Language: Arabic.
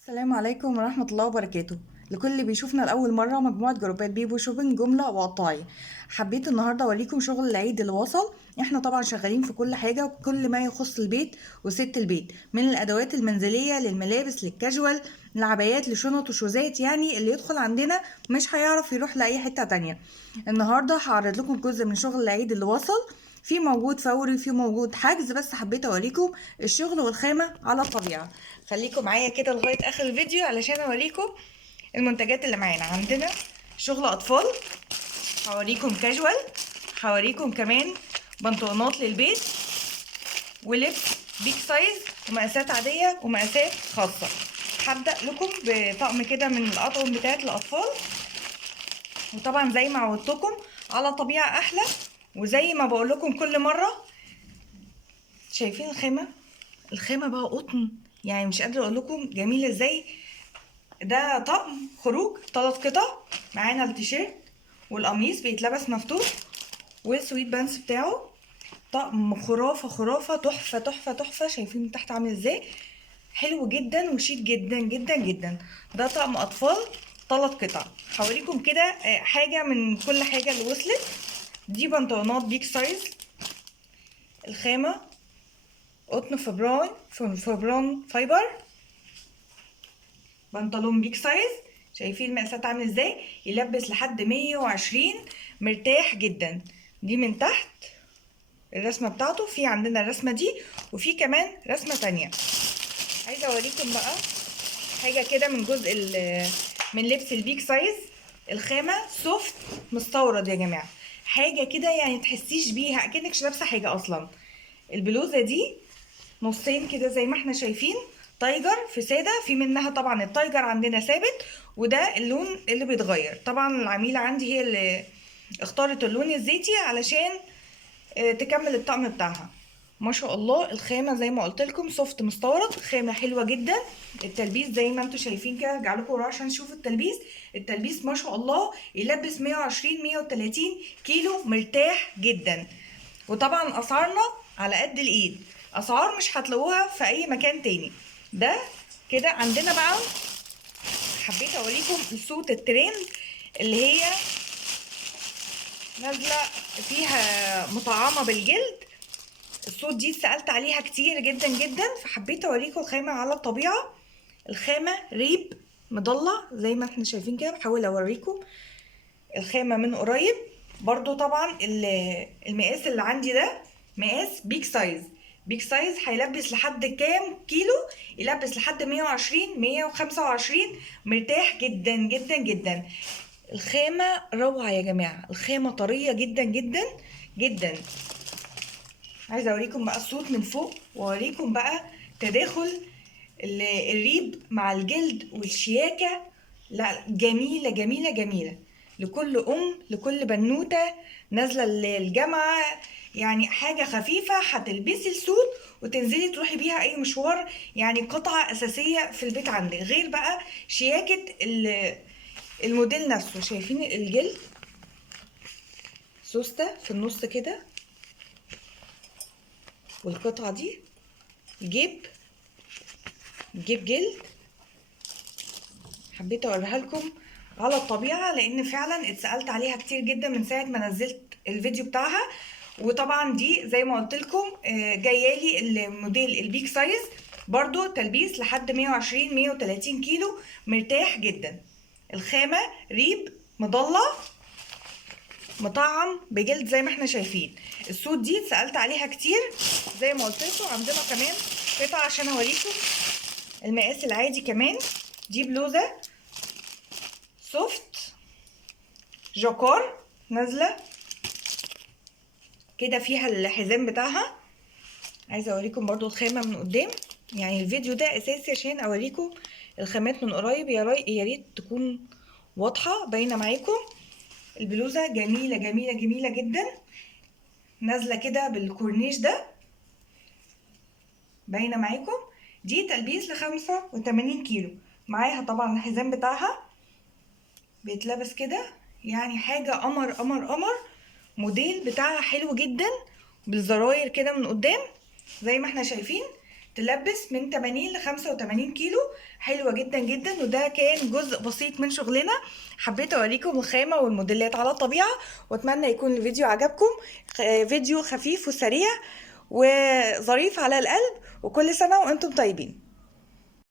السلام عليكم ورحمة الله وبركاته. لكل اللي بيشوفنا لأول مرة، مجموعة جروبات بيبو شوبينج جملة وقطاعي. حبيت النهاردة أوريكم شغل العيد اللي وصل. احنا طبعا شغالين في كل حاجة وكل ما يخص البيت وست البيت، من الأدوات المنزلية للملابس للكاجوال، العبايات لشنط وشوزات. يعني اللي يدخل عندنا مش هيعرف يروح لأي حتة تانية. النهاردة هعرض لكم جزء من شغل العيد اللي وصل، في موجود فوري في موجود حجز، بس حبيت اوريكم الشغل والخامة على الطبيعة. خليكم معايا كده لغاية اخر الفيديو علشان اوريكم المنتجات اللي معانا. عندنا شغل اطفال، هوريكم كاجوال، هوريكم كمان بنطلونات للبيت ولبس بيك سايز ومقاسات عادية ومقاسات خاصة. هبدأ لكم بطقم كده من الأطقم بتاعت الأطفال، وطبعا زي ما عودتكم على طبيعة أحلى. وزي ما بقول لكم كل مرة، شايفين الخامة؟ الخامة بقى قطن، يعني مش قادرة اقول لكم جميلة ازاي. ده طقم خروج 3 قطع. معانا التيشيرت والقميص بيتلبس مفتوح والسويت بانس بتاعه. طقم خرافة خرافة، تحفة تحفة تحفة. شايفين من تحت عامل ازاي؟ حلو جدا وشيك جدا جدا جدا. ده طقم اطفال 3 قطع. هوريكم كده حاجة من كل حاجة اللي وصلت. دي بنطلونات بيك سايز، الخامة قطن فبران فايبر. بنطلون بيك سايز، شايفين المقاسات عامل ازاي؟ يلبس لحد 120، مرتاح جدا. دي من تحت الرسمة بتاعته، في عندنا الرسمة دي وفي كمان رسمة تانية. عايزة اوريكم بقى حاجة كده من جزء من لبس البيك سايز. الخامة سوفت مستورد يا جماعة، حاجة كده يعني تحسيش بيها اكنك لابسة حاجة اصلا. البلوزة دي نصين كده زي ما احنا شايفين، تايجر في سادة. في منها طبعا التايجر عندنا ثابت، وده اللون اللي بيتغير. طبعا العميلة عندي هي اللي اختارت اللون الزيتي علشان تكمل الطقم بتاعها. ما شاء الله الخامة زي ما قلت لكم سوفت مستورد، خامة حلوة جدا. التلبيس زي ما انتم شايفين كده، ارجع لكم ورا عشان تشوفوا التلبيس. التلبيس ما شاء الله يلبس 120 130 كيلو، مرتاح جدا. وطبعا اسعارنا على قد الايد، اسعار مش هتلاقوها في اي مكان تاني. ده كده عندنا بقى. حبيت اوريكم السوت الترند اللي هي نازله فيها مطعمه بالجلد. الصوت دي سألت عليها كتير جدا جدا، فحبيت اوريكم الخامة على الطبيعة. الخامة ريب مضلع زي ما احنا شايفين كده. بحاول اوريكم الخامة من قريب. برضو طبعا المقاس اللي عندي ده مقاس بيك سايز. بيك سايز هيلبس لحد كام كيلو؟ يلبس لحد 120 125، مرتاح جدا جدا جدا. الخامة روعة يا جماعة، الخامة طرية جدا جدا جدا. عايزة اوريكم بقى الصوت من فوق، واوريكم بقى تداخل الريب مع الجلد والشياكة. لا جميلة جميلة جميلة، لكل لكل بنوتة نازلة الجامعة. يعني حاجة خفيفة هتلبسي السوت وتنزلي تروحي بيها اي مشوار. يعني قطعة اساسية في البيت عندك، غير بقى شياكة الموديل نفسه. شايفين الجلد سوستة في النص كده، والقطعة دي جيب جلد. حبيت اوريها لكم على الطبيعه لان فعلا اتسالت عليها كتير جدا من ساعه ما نزلت الفيديو بتاعها. وطبعا دي زي ما قلت لكم جايه لي الموديل البيك سايز، برضو تلبيس لحد 120 130 كيلو، مرتاح جدا. الخامه ريب مضلع مطعم بجلد زي ما احنا شايفين. السوت دي اتسالت عليها كتير زي ما قلت لكم. عندنا كمان قطعه عشان اوريكم المقاس العادي كمان. دي بلوزه سوفت جاكار نازله كده، فيها الحزام بتاعها. عايزه اوريكم برضو الخامه من قدام. يعني الفيديو ده اساسي عشان اوريكم الخامات من قريب. يا ريت تكون واضحه باينه معاكم. البلوزه جميله جميله جميله جدا، نازله كده بالكورنيش ده، باينه معاكم. دي تلبيس ل85 كيلو. معاها طبعا الحزام بتاعها بيتلبس كده. يعني حاجه قمر قمر قمر. موديل بتاعها حلو جدا، بالزراير كده من قدام زي ما احنا شايفين. تلبس من 80 ل 85 كيلو. حلوة جدا جدا، وده كان جزء بسيط من شغلنا. حبيت اوريكم الخامة والموديلات على الطبيعة، واتمنى يكون الفيديو عجبكم. فيديو خفيف وسريع وظريف على القلب، وكل سنة وانتم طيبين.